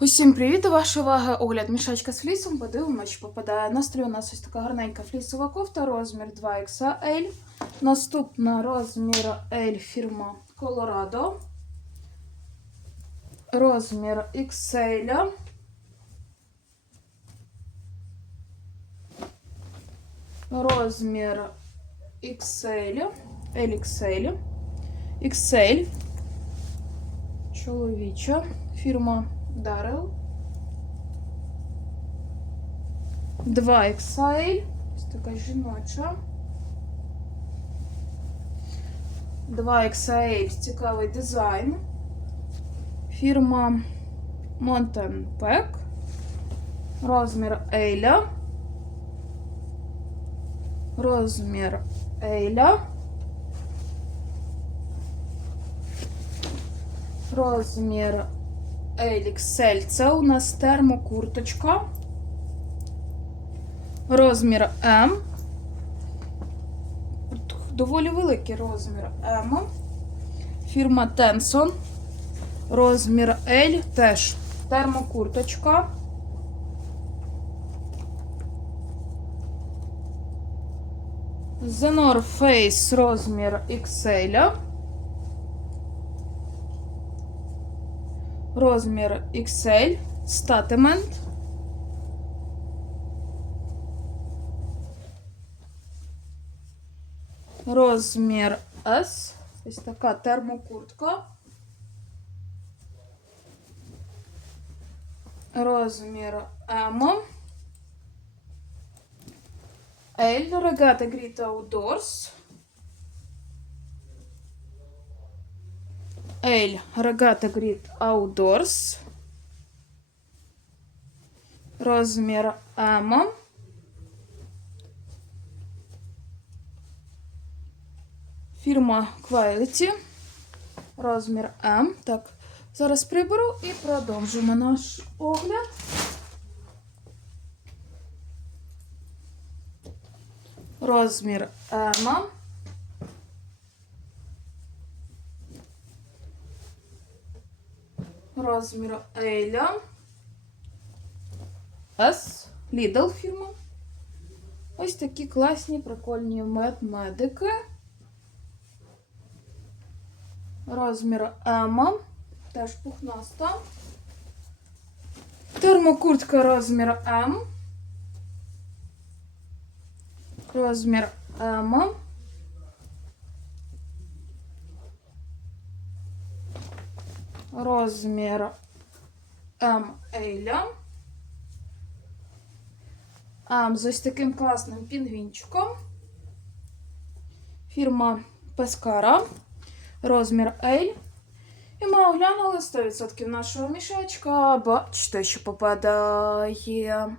Усім привіт! До вашої уваги огляд мішечка з флісом. Подивимось, що попадає. Настрій у нас ось така гарненька флісова кофта, розмір 2XL. Наступна розмір L фірма Colorado. Розмір XL. Розмір XL. LXL. XL. Чоловіча. Фірма Дарел. 2 XL. Ось така жіноча. 2 XL. Цікавий дизайн. Фірма Mountain Pack. Розмір Ейля. Розмір Ейля. Розмір LXL. Це у нас термокурточка. Розмір М. Доволі великий розмір М. Фірма Tenson. Розмір L теж термокурточка. Zenor Face розмір XL. Розмір XL. Статемент. Розмір S. Ось така термокуртка. Розмір M. L. Регата Grit Outdoors. L. Регата Grit Outdoors. Розмір M. Фірма Quality. Розмір М. Так, зараз приберу і продовжимо наш огляд. Розмір М. Розмір Еля. С. Lidl фірма. Ось такі класні, прикольні медмедики. Розмір М. Теж пухнаста. Термокуртка розмір М. Розмір М. Розмір М Ейля. З ось таким класним пінгвінчиком. Фірма Пескара. Розмір L. І ми оглянули 100% нашого мішечка. Бачите, що попадає.